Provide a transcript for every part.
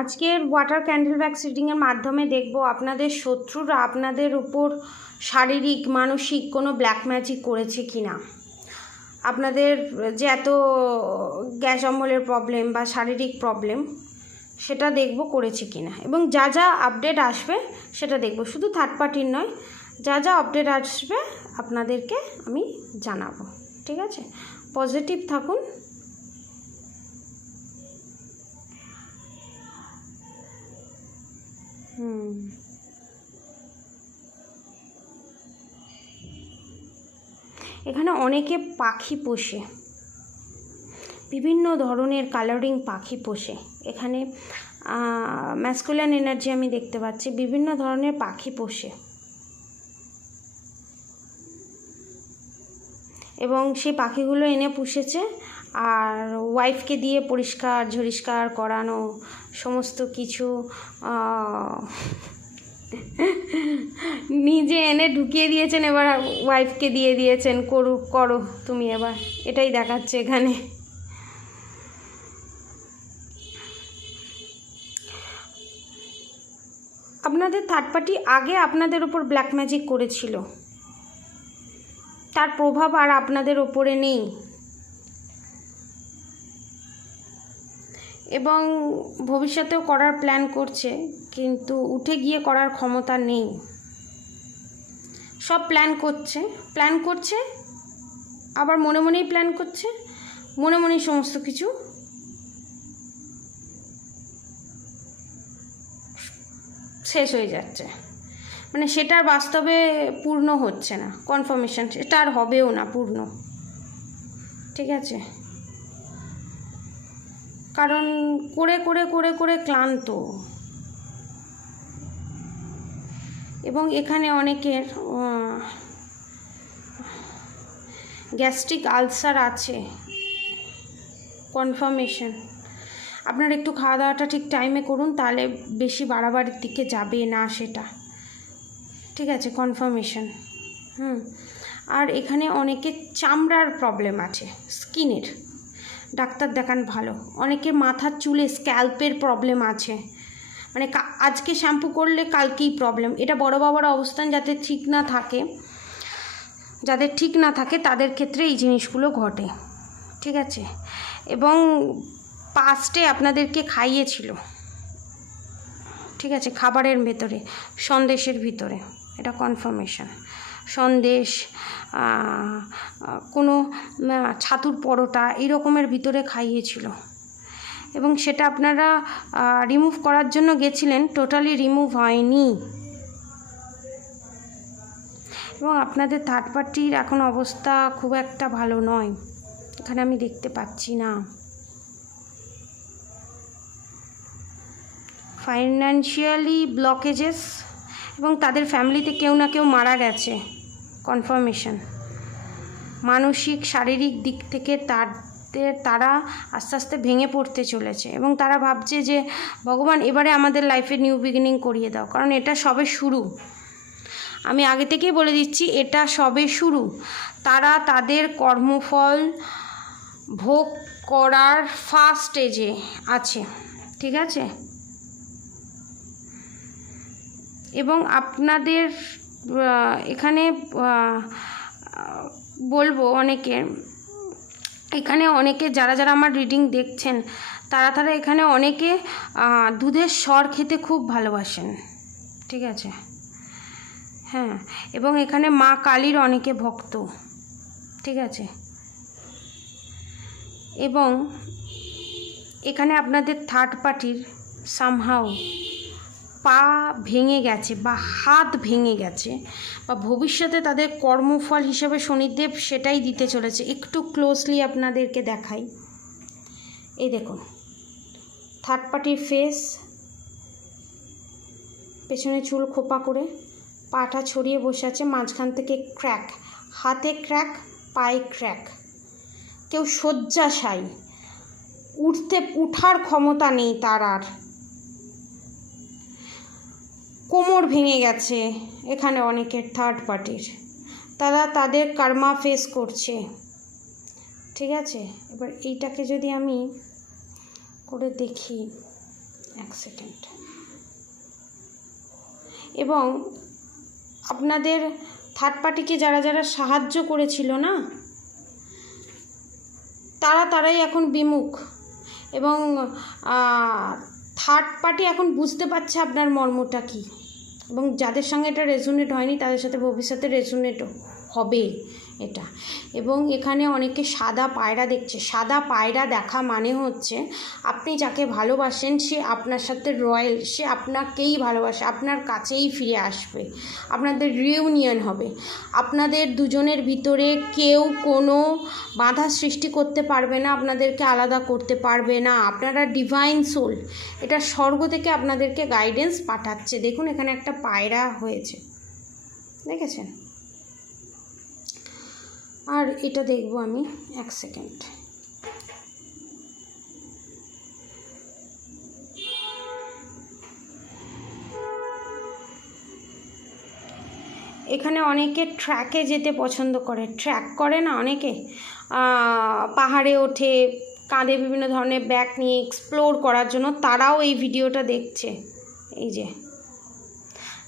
আজকের water candle ব্যাক্স রিডিংয়ের মাধ্যমে দেখব আপনাদের শত্রুরা আপনাদের উপর শারীরিক মানসিক কোনো ব্ল্যাক ম্যাজিক করেছে কি না। আপনাদের যে এত গ্যাস অম্বলের প্রবলেম বা শারীরিক প্রবলেম সেটা দেখব করেছে কি না, এবং যা যা আপডেট আসবে সেটা দেখব। শুধু থার্ড পার্টির নয়, যা যা আপডেট আসবে আপনাদেরকে আমি জানাবো। ঠিক আছে, পজিটিভ থাকুন। এখানে অনেকে পাখি পোষে, বিভিন্ন ধরনের কালারিং পাখি পোষে। এখানে ম্যাসকুলিন এনার্জি আমি দেখতে পাচ্ছি, বিভিন্ন ধরনের পাখি পোষে এবং সেই পাখিগুলো এনে পুষেছে আর ওয়াইফকে দিয়ে পরিষ্কার ঝরিষ্কার করানো সমস্ত কিছু নিজে এনে ঢুকিয়ে দিয়েছেন, এবার ওয়াইফকে দিয়ে দিয়েছেন করো তুমি এবার, এটাই দেখাচ্ছে এখানে। আপনাদের থার্ড পার্টি আগে আপনাদের উপর ব্ল্যাক ম্যাজিক করেছিল, তার প্রভাব আর আপনাদের ওপরে নেই এবং ভবিষ্যতেও করার প্ল্যান করছে, কিন্তু উঠে গিয়ে করার ক্ষমতা নেই। সব প্ল্যান করছে আবার মনে মনেই প্ল্যান করছে, মনে মনেই সমস্ত কিছু শেষ হয়ে যাচ্ছে, মানে সেটার বাস্তবে পূর্ণ হচ্ছে না, কনফার্মেশন সেটা আর হবেও না পূর্ণ। ঠিক আছে, কারণ করে করে করে করে ক্লান্ত, এবং এখানে অনেকের গ্যাস্ট্রিক আলসার আছে, কনফার্মেশন। আপনারা একটু খাওয়া দাওয়াটা ঠিক টাইমে করুন, তাহলে বেশি বাড়াবাড়ির দিকে যাবে না সেটা। ঠিক আছে, কনফার্মেশন। আর এখানে অনেকের চামড়ার প্রবলেম আছে, স্কিনের, ডাক্তার দেখান ভালো। অনেকের মাথার চুলে স্ক্যাল্পের প্রবলেম আছে, মানে আজকে শ্যাম্পু করলে কালকেই প্রবলেম। এটা বড় বাবার অবস্থান যাদের ঠিক না থাকে তাদের ক্ষেত্রে এই জিনিসগুলো ঘটে। ঠিক আছে, এবং পাস্টে আপনাদেরকে খাইয়েছিল, ঠিক আছে, খাবারের ভেতরে, সন্দেশের ভিতরে, এটা কনফার্মেশন। সন্দেশ, কোনো ছাতুর পরোটা এই রকমের ভিতরে খাইয়েছিল, এবং সেটা আপনারা রিমুভ করার জন্য গেছিলেন, টোটালি রিমুভ হয়নি। এবং আপনাদের থার্ড পার্টির এখন অবস্থা খুব একটা ভালো নয়, এখানে আমি দেখতে পাচ্ছি না। ফাইন্যান্সিয়ালি ব্লকেজেস, এবং তাদের ফ্যামিলিতে কেউ না কেউ মারা গেছে, কনফার্মেশন। মানসিক শারীরিক দিক থেকে তারা আস্তে আস্তে ভেঙে পড়তে চলেছে, এবং তারা ভাবছে যে ভগবান এবারে আমাদের লাইফে নিউ বিগিনিং করিয়ে দাও, কারণ এটা সবে শুরু। আমি আগে থেকেই বলে দিচ্ছি, এটা সবে শুরু। তারা তাদের কর্মফল ভোগ করার ফার্স্ট স্টেজে আছে। ঠিক আছে, এবং আপনাদের এখানে বলবো অনেকে যারা আমার রিডিং দেখছেন তারা এখানে অনেকে দুধের স্বর খেতে খুব ভালোবাসেন। ঠিক আছে, হ্যাঁ, এবং এখানে মা কালীর অনেকে ভক্ত। ঠিক আছে, এবং এখানে আপনাদের থার্ড পার্টির সামহাউ পা ভেঙে গেছে বা হাত ভেঙে গেছে, বা ভবিষ্যতে তাদের কর্মফল হিসেবে শনিদেব সেটাই দিতে চলেছে। একটু ক্লোজলি আপনাদেরকে দেখাই, এই দেখুন থার্ড পার্টির ফেস, পেছনে চুল খোপা করে, পাটা ছড়িয়ে বসে আছে, মাঝখান থেকে ক্র্যাক, হাতে ক্র্যাক, পায়ে ক্র্যাক, কেউ শয্যাশায়ী, উঠার ক্ষমতা নেই তার, আর কোমর ভেঙে গেছে। এখানে অনেকের থার্ড পার্টির, তারা তাদের কর্মা ফেস করছে। ঠিক আছে, এবার এইটাকে যদি আমি করে দেখি, এক সেকেন্ড। এবং আপনাদের থার্ড পার্টিকে যারা যারা সাহায্য করেছিল না, তারাই এখন বিমুখ, এবং থার্ড পার্টি এখন বুঝতে পারছে আপনার মর্মটা কী, এবং যাদের সঙ্গে এটা রেজোনেট হয়নি তাদের সাথে ভবিষ্যতে রেজোনেট হবে এটা। এবং এখানে অনেকে সাদা পায়রা দেখছে। সাদা পায়রা দেখা মানে হচ্ছে আপনি যাকে ভালোবাসেন সে আপনার সাথে রয়্যাল, সে আপনাকেই ভালোবাসে, আপনার কাছেই ফিরে আসবে, আপনাদের রিউনিয়ন হবে। আপনাদের দুজনের ভিতরে কেউ কোনো বাধা সৃষ্টি করতে পারবে না, আপনাদেরকে আলাদা করতে পারবে না। আপনারা ডিভাইন সোল, এটা স্বর্গ থেকে আপনাদেরকে গাইডেন্স পাঠাচ্ছে। দেখুন এখানে একটা পায়রা হয়েছে, দেখেছেন? আর এটা দেখব আমি, এক সেকেন্ড। এখানে অনেকে ট্র্যাকে যেতে পছন্দ করে, ট্র্যাক করে না অনেকে, পাহাড়ে ওঠে, কাঁধে বিভিন্ন ধরনের ব্যাগ নিয়ে এক্সপ্লোর করার জন্য, তারাও এই ভিডিওটা দেখছে। এই যে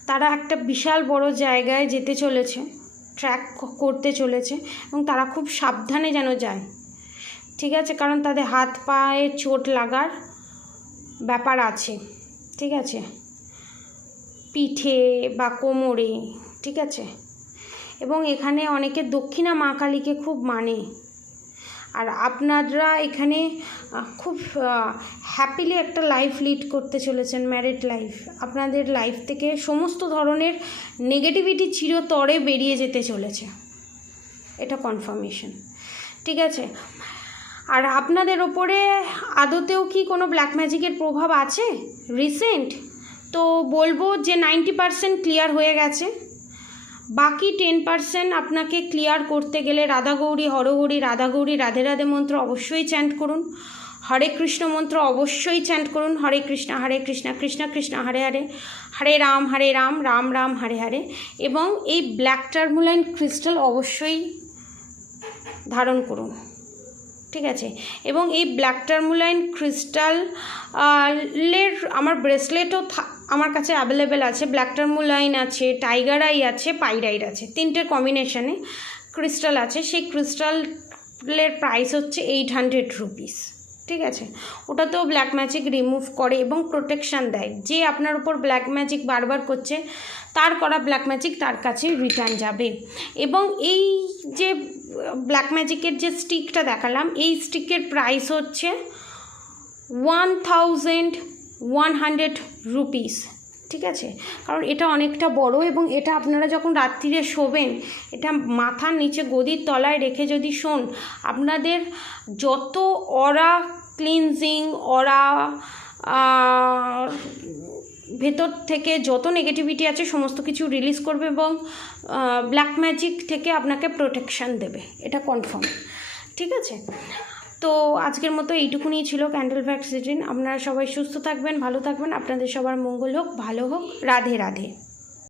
তারা একটা বিশাল বড় জায়গায় যেতে চলেছে, ট্র্যাক করতে চলেছে, এবং তারা খুব সাবধানে যেন যায়, ঠিক আছে? কারণ তাদের হাত পায়ে চোট লাগার ব্যাপার আছে, ঠিক আছে, পিঠে বা কোমরে, ঠিক আছে? এবং এখানে অনেকে দক্ষিণা মা কালীকে খুব মানে। আর আপনারা এখানে খুব হ্যাপিলি একটা লাইফ লিড করতে চলেছেন, ম্যারিড লাইফ। আপনাদের লাইফ থেকে সমস্ত ধরনের নেগেটিভিটি চিরতরে বেরিয়ে যেতে চলেছে, এটা কনফার্মেশন, ঠিক আছে? আর আপনাদের ওপরে আদতেও কি কোনো ব্ল্যাক ম্যাজিকের প্রভাব আছে রিসেন্ট? তো বলবো যে 90% ক্লিয়ার হয়ে গেছে। বাকি 10% আপনাকে ক্লিয়ার করতে গেলে রাধা গৌরী হরগৌরী, রাধা গৌরী রাধে রাধে মন্ত্র অবশ্যই চ্যান্ট করুন, হরে কৃষ্ণ মন্ত্র অবশ্যই চ্যান্ট করুন, হরে কৃষ্ণ কৃষ্ণ কৃষ্ণ হরে হরে, হরে রাম রাম রাম হরে হরে। এবং এই ব্ল্যাক টার্মোলাইন ক্রিস্টাল অবশ্যই ধারণ করুন, ঠিক আছে? এবং এই ব্ল্যাক টার্মোলাইন ক্রিস্টালের আমার ব্রেসলেটও আমার কাছে অ্যাভেলেবেল আছে। ব্ল্যাক টার্মোলাইন আছে, টাইগার আই আছে, পাইরাইট আছে, তিনটের কম্বিনেশনে ক্রিস্টাল আছে। সেই ক্রিস্টালের প্রাইস হচ্ছে 800 রুপিস, ঠিক আছে? ওটাতেও ব্ল্যাক ম্যাজিক রিমুভ করে এবং প্রোটেকশান দেয়। যে আপনার উপর ব্ল্যাক ম্যাজিক বারবার করছে তার করা ব্ল্যাক ম্যাজিক তার কাছে রিটার্ন যাবে। এবং এই যে ব্ল্যাক ম্যাজিকের যে স্টিকটা দেখালাম, এই স্টিকের প্রাইস হচ্ছে 1100 রুপিস, ঠিক আছে? কারণ এটা অনেকটা বড়, এবং এটা আপনারা যখন রাত্রিরে শোবেন, এটা মাথার নিচে গদির তলায় রেখে যদি শোন, আপনাদের যত অরা ক্লিনজিং, অরা ভেতর থেকে যত নেগেটিভিটি আছে সমস্ত কিছু রিলিজ করবে এবং ব্ল্যাক ম্যাজিক থেকে আপনাকে প্রোটেকশান দেবে, এটা কনফার্ম, ঠিক আছে? তো আজকের মতো এইটুকুনি ছিল ক্যান্ডেল ফ্যাক্ট রিডিং। আপনারা সবাই সুস্থ থাকবেন, ভালো থাকবেন, আপনাদের সবার মঙ্গল হোক, ভালো হোক, রাধে রাধে।